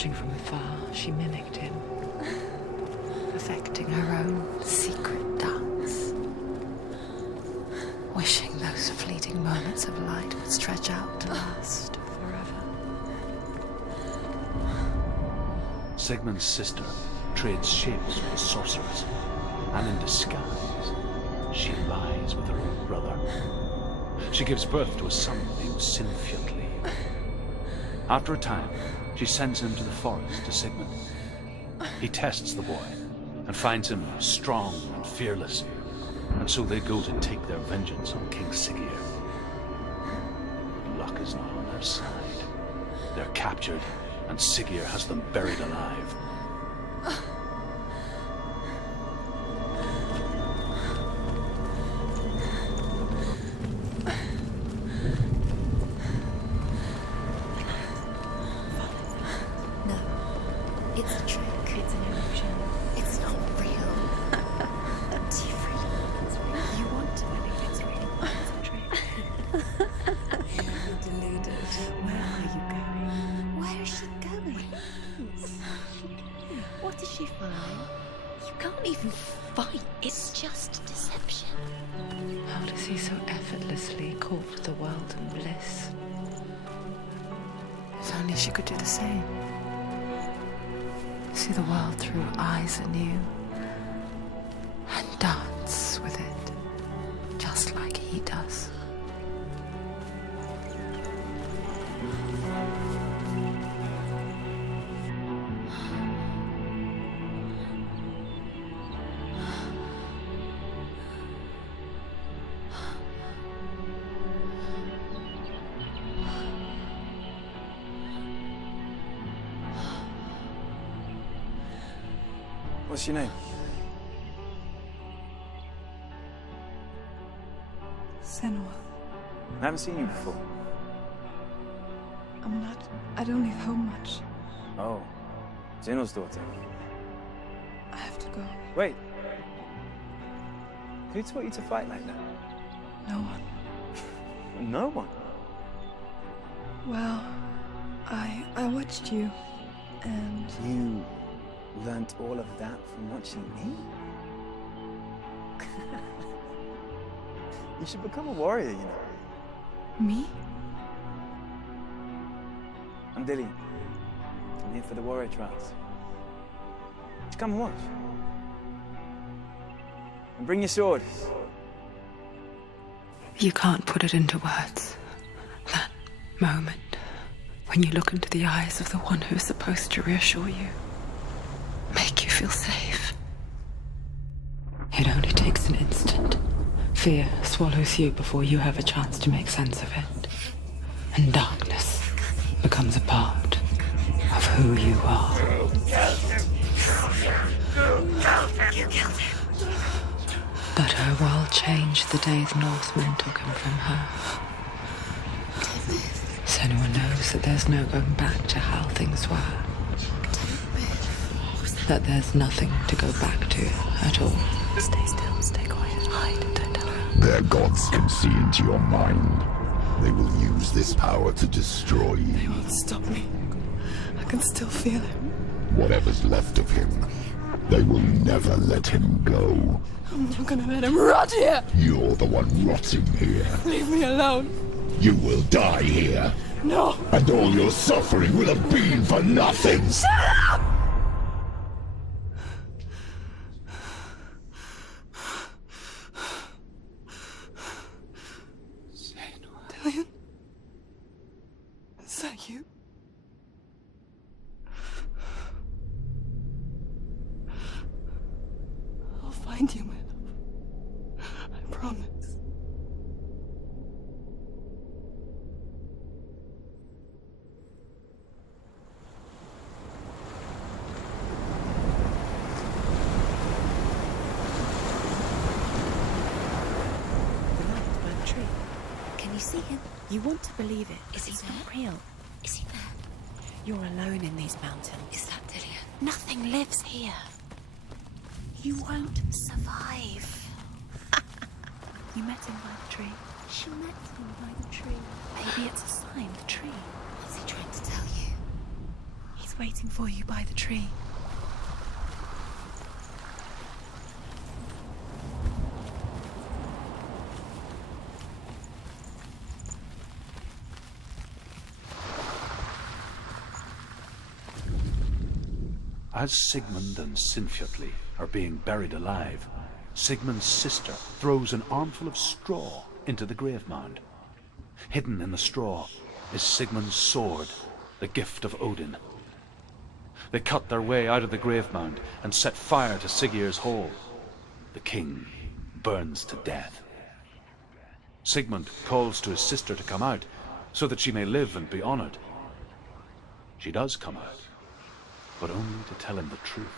Watching from afar, she mimicked him, perfecting her own secret dance, wishing those fleeting moments of light would stretch out to last forever. Sigmund's sister trades shapes with the sorceress, and in disguise, she lies with her own brother. She gives birth to a son named Sinfjotli. After a time, she sends him to the forest to Sigmund. He tests the boy and finds him strong and fearless, and so they go to take their vengeance on King Siggeir. Luck is not on their side. They're captured, and Siggeir has them buried alive. She could do the same. See the world through eyes anew and dance with it, just like he does. What's your name? Senua. I haven't seen you before. I don't leave home much. Oh, Zenua's daughter. I have to go. Wait. Who taught you to fight like that? No one. No one? Well, I watched you, and... You learnt all of that from watching me? You should become a warrior, you know. Me? I'm Dilly. I'm here for the warrior trials. Just come and watch. And bring your sword. You can't put it into words. That moment when you look into the eyes of the one who is supposed to reassure you, make you feel safe. It only takes an instant. Fear swallows you before you have a chance to make sense of it. And darkness becomes a part of who you are. You killed him. But her world changed the day the Northmen took him from her. Senua knows that there's no going back to how things were. That there's nothing to go back to at all. Stay still, stay quiet, hide, don't tell her. Their gods can see into your mind. They will use this power to destroy you. They won't stop me. I can still feel him. Whatever's left of him, they will never let him go. I'm not gonna let him rot here! You're the one rotting here. Leave me alone! You will die here. No! And all your suffering will have been for nothing! Shut up! Dillian? Is that you? I'll find you, my love. I promise. See him? You want to believe it. Is he not real? Is he there? You're alone in these mountains. Is that Dillian? Nothing lives here. You won't survive. You met him by the tree. She met him by the tree. Maybe it's a sign, the tree. What's he trying to tell you? He's waiting for you by the tree. As Sigmund and Sinfjotli are being buried alive, Sigmund's sister throws an armful of straw into the grave mound. Hidden in the straw is Sigmund's sword, the gift of Odin. They cut their way out of the grave mound and set fire to Siggeir's hall. The king burns to death. Sigmund calls to his sister to come out so that she may live and be honored. She does come out, but only to tell him the truth.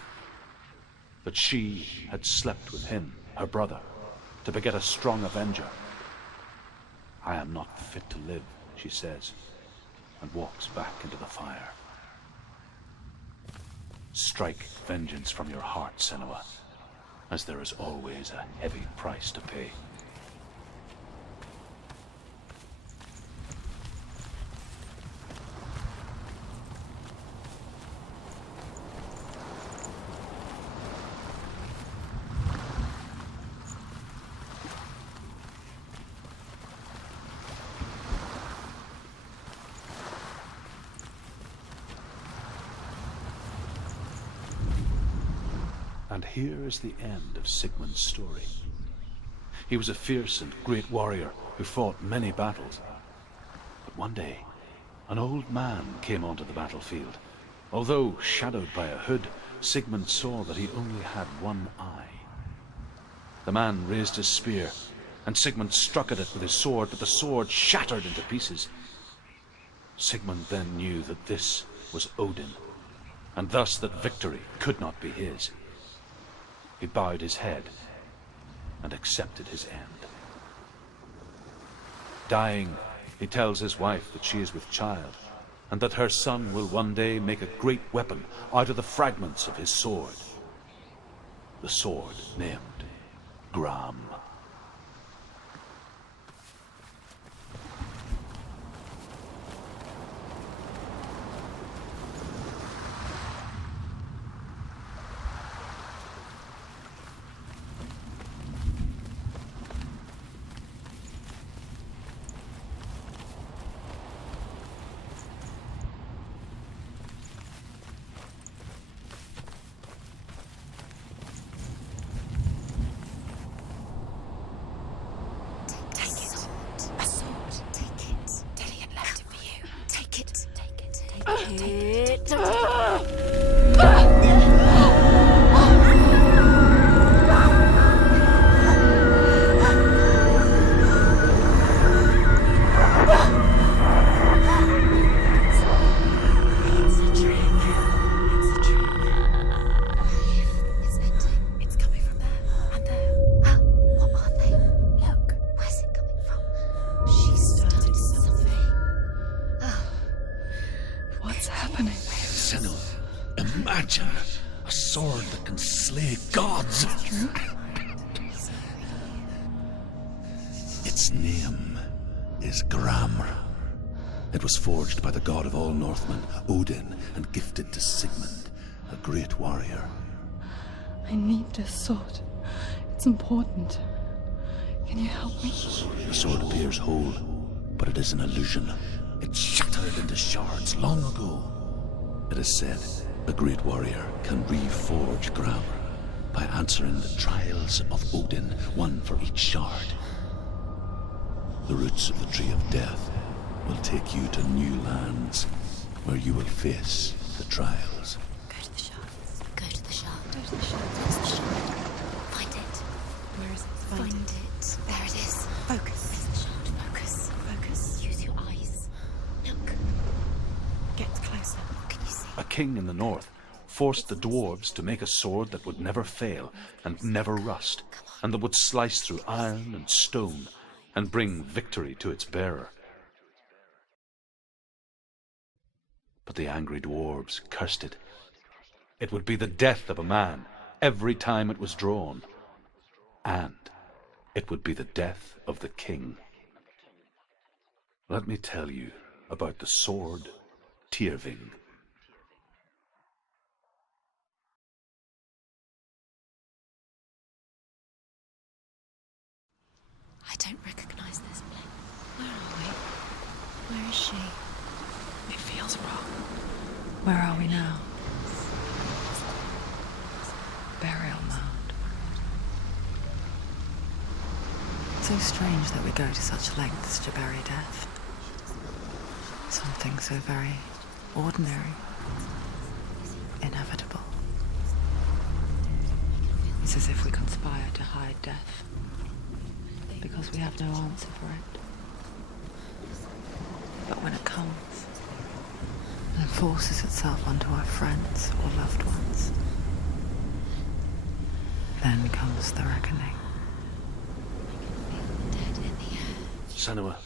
That she had slept with him, her brother, to beget a strong avenger. I am not fit to live, she says, and walks back into the fire. Strike vengeance from your heart, Senua, as there is always a heavy price to pay. And here is the end of Sigmund's story. He was a fierce and great warrior who fought many battles. But one day, an old man came onto the battlefield. Although shadowed by a hood, Sigmund saw that he only had one eye. The man raised his spear, and Sigmund struck at it with his sword, but the sword shattered into pieces. Sigmund then knew that this was Odin, and thus that victory could not be his. He bowed his head and accepted his end. Dying, he tells his wife that she is with child, and that her son will one day make a great weapon out of the fragments of his sword. The sword named Gram. Imagine a sword that can slay gods. Its name is Gram. It was forged by the god of all Northmen, Odin, and gifted to Sigmund, a great warrior. I need this sword. It's important. Can you help me? The sword appears whole, but it is an illusion. It shattered into shards long ago. It is said a great warrior can reforge Gram by answering the trials of Odin, one for each shard. The roots of the Tree of Death will take you to new lands where you will face the trials. Go to the shards. Go to the shard. Go to the shard. That's the shard. Find it. Where is it? Find it. There it is. Focus. Where's the shard? Focus. Focus. Use your eyes. Look. Get closer. What can you see? A king in the north forced the dwarves to make a sword that would never fail and never rust, and that would slice through iron and stone and bring victory to its bearer. But the angry dwarves cursed it. It would be the death of a man every time it was drawn, and it would be the death of the king. Let me tell you about the sword Tyrving. I don't recognize this place. Where are we? Where is she? It feels wrong. Where are we now? Burial mound. So strange that we go to such lengths to bury death. Something so very ordinary, inevitable. It's as if we conspire to hide death, because we have no answer for it. But when it comes, and forces itself onto our friends or loved ones, then comes the reckoning. Senua,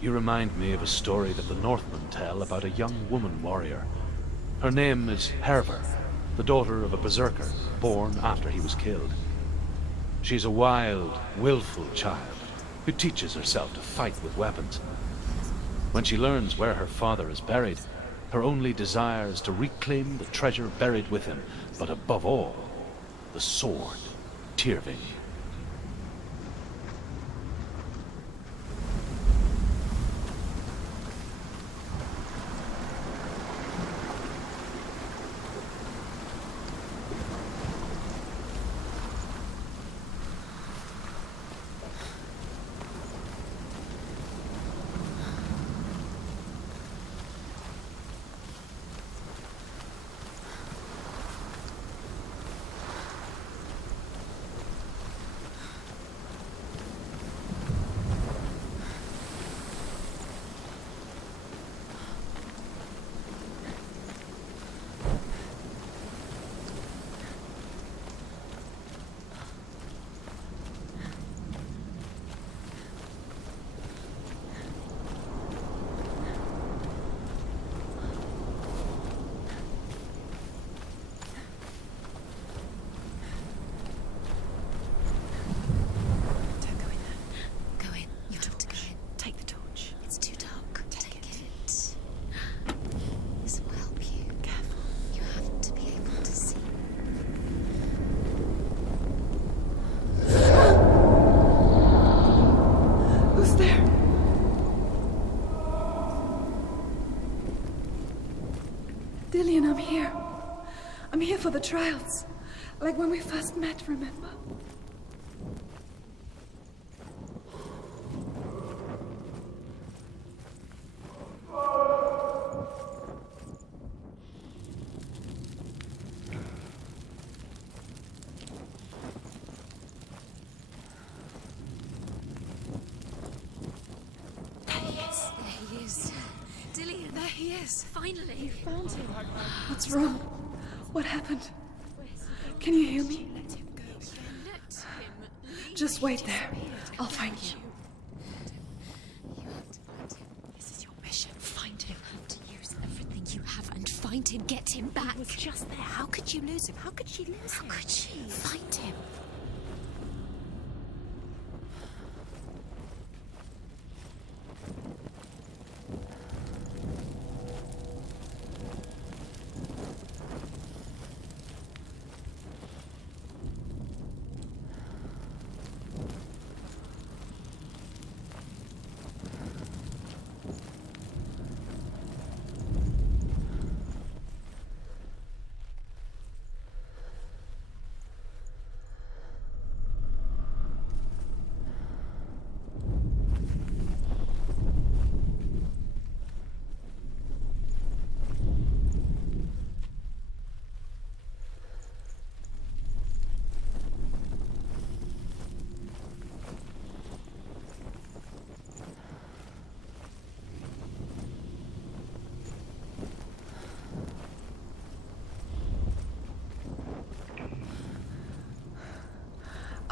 you remind me of a story that the Northmen tell about a young woman warrior. Her name is Herver, the daughter of a berserker, born after he was killed. She's a wild, willful child who teaches herself to fight with weapons. When she learns where her father is buried, her only desire is to reclaim the treasure buried with him, but above all, the sword, Tyrving. Dillian, I'm here. I'm here for the trials. Like when we first met, remember? Finally! You found him. What's wrong? What happened? Can you hear me? Let him go. Let him. Just wait there. I'll find you. You have to find him. This is your mission. Find him. To use everything you have and find him. Get him back. He was just there. How could you lose him? How could she lose him? How could she? Find him.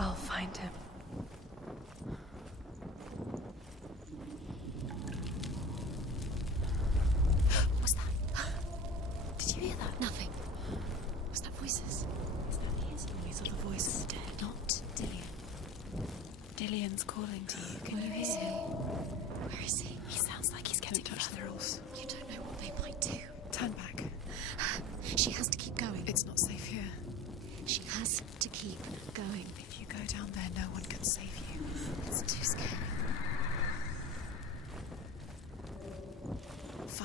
I'll find him. What's that? Did you hear that? Nothing. Was that voices? Is that his noise or the voice of the dead? Not Dillian. Dillian's calling to you. Can you hear him? Where is he? He sounds like he's getting Don't touch the rules. You don't know what they might do. Turn back. She has to keep going. It's not safe here. She has to keep going. If you go down there, no one can save you. It's too scary.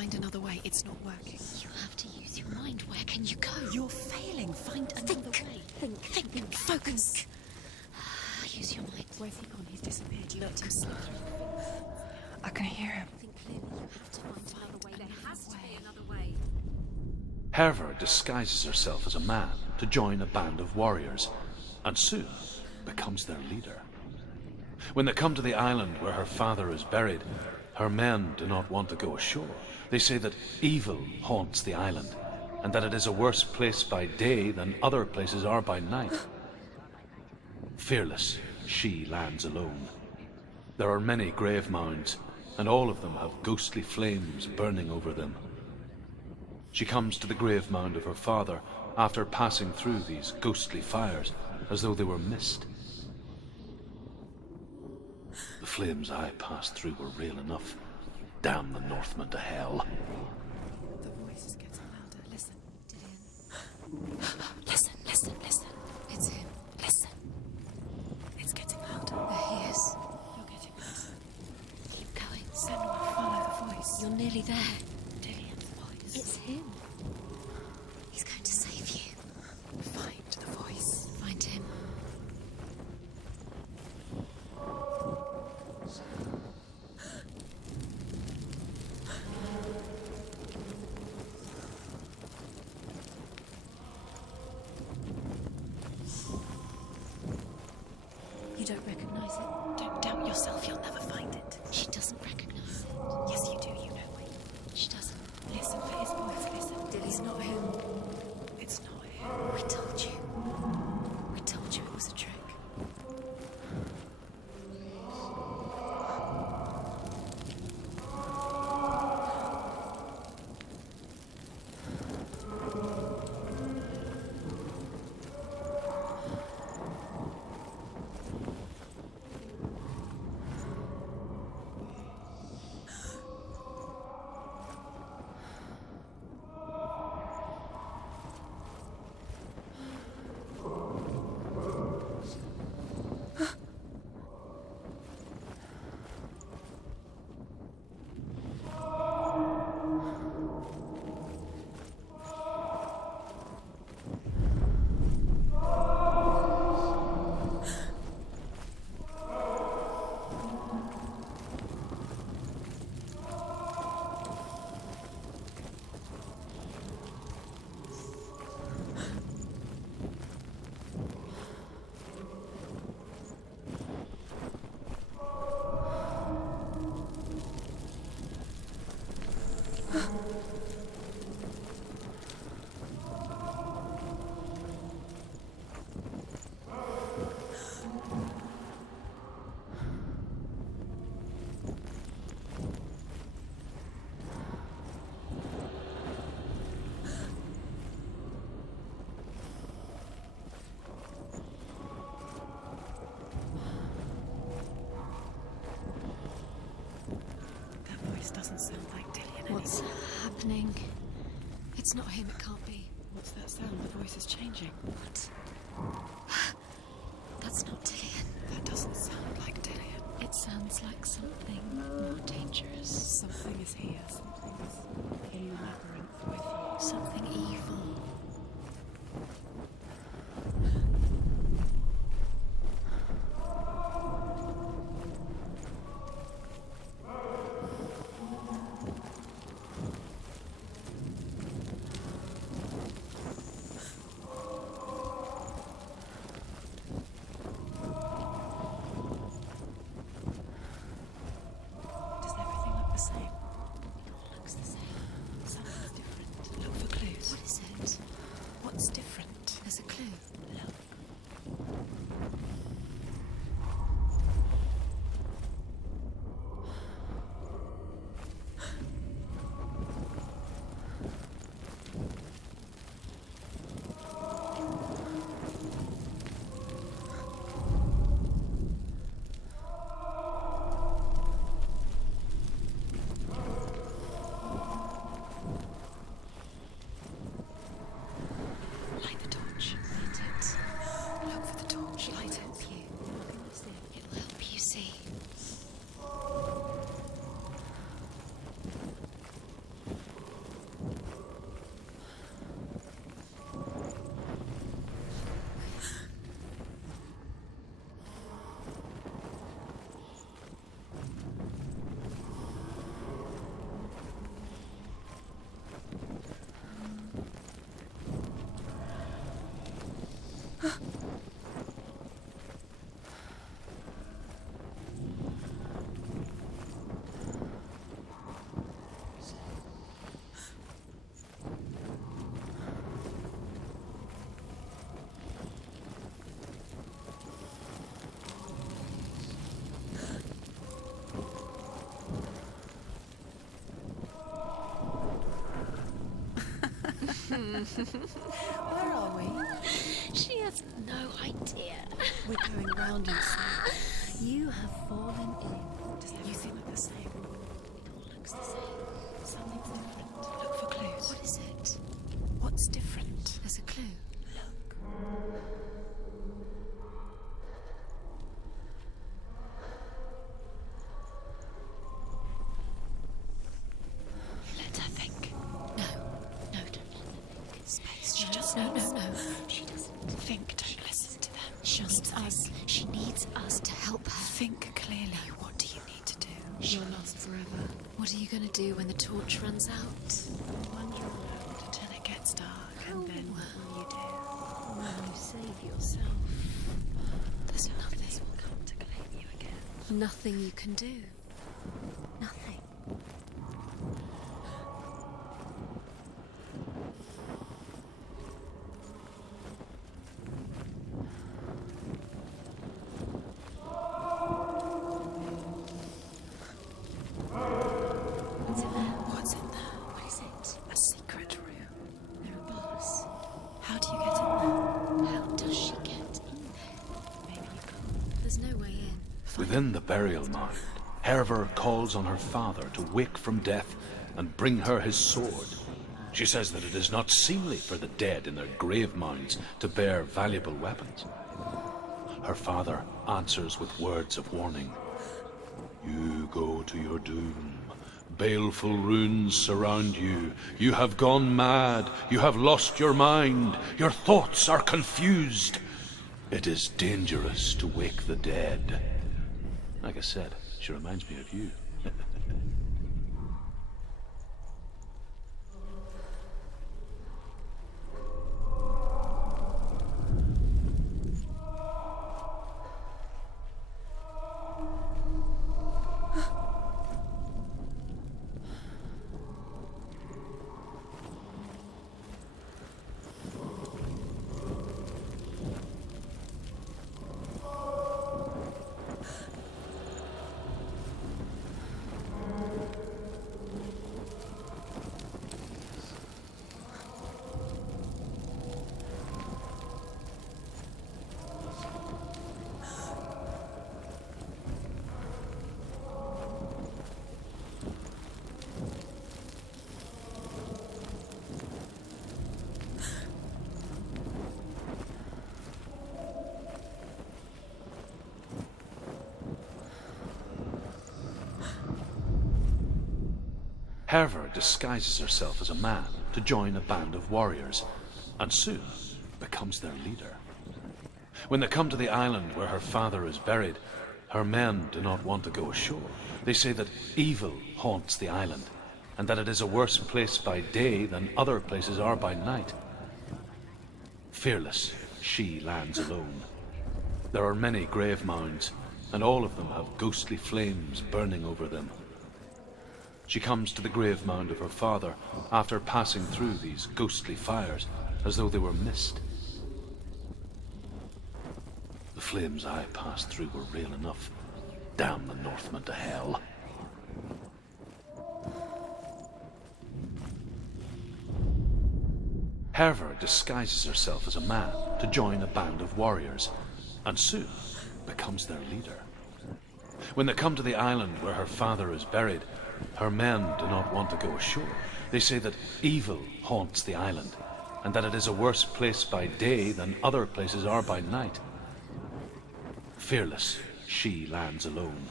find another way. It's not working. You have to use your mind. Where can you go? You're failing. Find another way. Think. Focus. Use your mind. Where's he gone? He's disappeared. You let him slip through. I can hear him. Think clearly. You have to find another way. There has to be another way. Herva disguises herself as a man to join a band of warriors, and soon becomes their leader. When they come to the island where her father is buried, her men do not want to go ashore. They say that evil haunts the island, and that it is a worse place by day than other places are by night. Fearless, she lands alone. There are many grave mounds, and all of them have ghostly flames burning over them. She comes to the grave mound of her father after passing through these ghostly fires, as though they were mist. The flames I passed through were real enough. Damn the Northmen to hell. The voice is getting louder. Listen, Dillian. Listen. It's him. Listen. It's getting louder. There he is. You're getting closer. Keep going. Senua, follow the voice. You're nearly there. Dillian's voice. It's him. He's going to save you. Find the voice. Find him. You don't recognize it? Don't doubt yourself, you'll never find it. She doesn't recognize it. Yes, you do, you know it. She doesn't. Listen for his voice, listen. It's not him. It's not him. We told you. We told you it was a trick. Doesn't sound like Dillian anymore. What's happening? It's not him, it can't be. What's that sound? The voice is changing. What? That's not Dillian. That doesn't sound like Dillian. It sounds like something more dangerous. Something is here. Something's in the labyrinth with you. Something evil. Same. It all looks the same. Something's different. Look for clues. What is Where are we? She has no idea. We're going round in circles. You have fallen in. Does everything look the same? It all looks the same. Something's different. Look for clues. What is it? What's different? There's a clue. Look. Let her think. No, don't let her think. Space. She just no. She doesn't think. Don't listen to them. She needs us. She needs us to help her. Think clearly. What do you need to do? You're lost forever. What are you going to do when the torch runs out? Wander around until it gets dark, and then what will you do? Will you save yourself? There's nothing will come to claim you again. Nothing you can do. Nothing. What's in there? What is it? A secret room. There are bars. How do you get in there? How does she get in there? Maybe you can't. There's no way in. Within the burial mound, Herver calls on her father to wake from death and bring her his sword. She says that it is not seemly for the dead in their grave mounds to bear valuable weapons. Her father answers with words of warning. You go to your doom. Baleful runes surround you. You have gone mad. You have lost your mind. Your thoughts are confused. It is dangerous to wake the dead. Like I said, she reminds me of you. Herver disguises herself as a man to join a band of warriors, and soon becomes their leader. When they come to the island where her father is buried, her men do not want to go ashore. They say that evil haunts the island, and that it is a worse place by day than other places are by night. Fearless, she lands alone. There are many grave mounds, and all of them have ghostly flames burning over them. She comes to the grave mound of her father after passing through these ghostly fires as though they were mist. The flames I passed through were real enough. Damn the Northmen to hell. Herver disguises herself as a man to join a band of warriors, and soon becomes their leader. When they come to the island where her father is buried, her men do not want to go ashore. They say that evil haunts the island, and that it is a worse place by day than other places are by night. Fearless, she lands alone.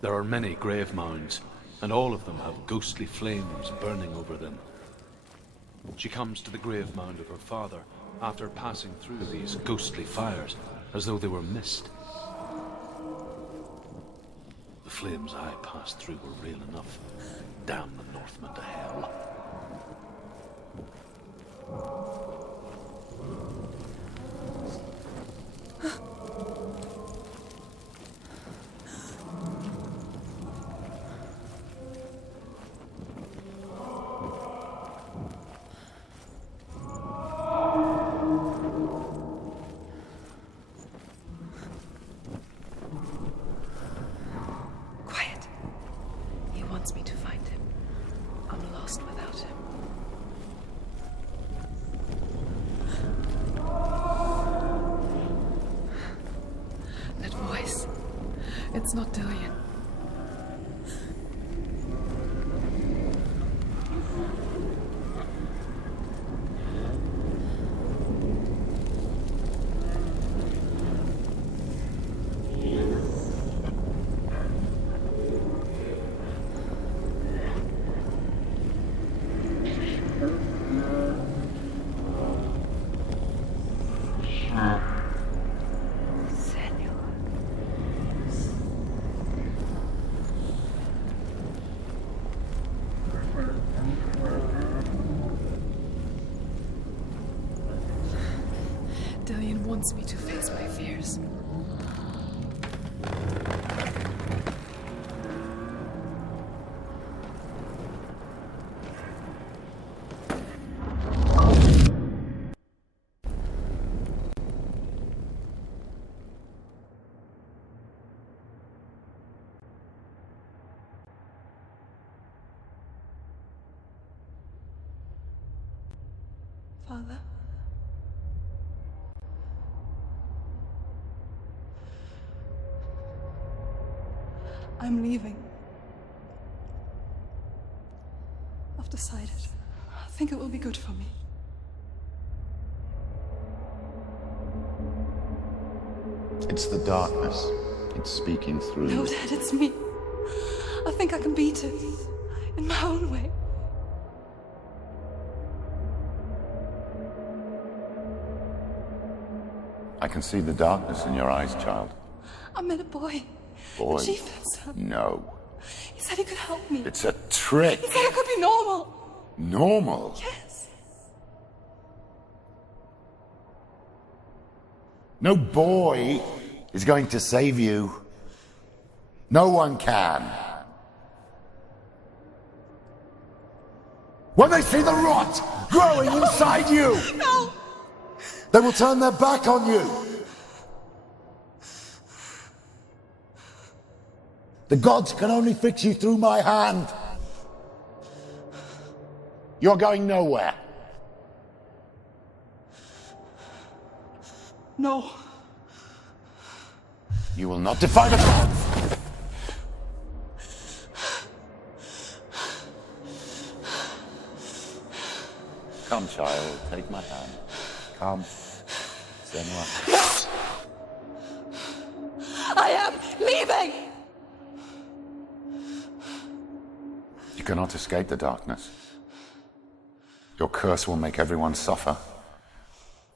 There are many grave mounds, and all of them have ghostly flames burning over them. She comes to the grave mound of her father after passing through these ghostly fires as though they were mist. The flames I passed through were real enough. Damn the Northmen to hell. It's not Dillian. Dillian wants me to face my fears. Father? I'm leaving. I've decided. I think it will be good for me. It's the darkness. It's speaking through No, you. Dad, it's me. I think I can beat it. In my own way. I can see the darkness in your eyes, child. I met a boy. Boy. The chief himself. No. He said he could help me. It's a trick. He said I could be normal. Normal. Yes. No boy is going to save you. No one can. When they see the rot growing inside you, No! they will turn their back on you. The gods can only fix you through my hand. You're going nowhere. No. You will not defy the gods. Come, child, take my hand. Come. Senua. I am leaving! You cannot escape the darkness. Your curse will make everyone suffer.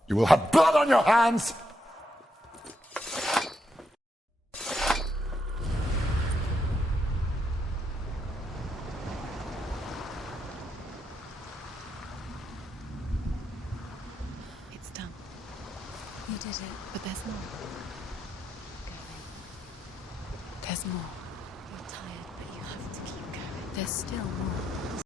You will have blood on your hands! It's done. You did it, but there's more. Going. There's more. You're tired, but you have to keep going. There's still more.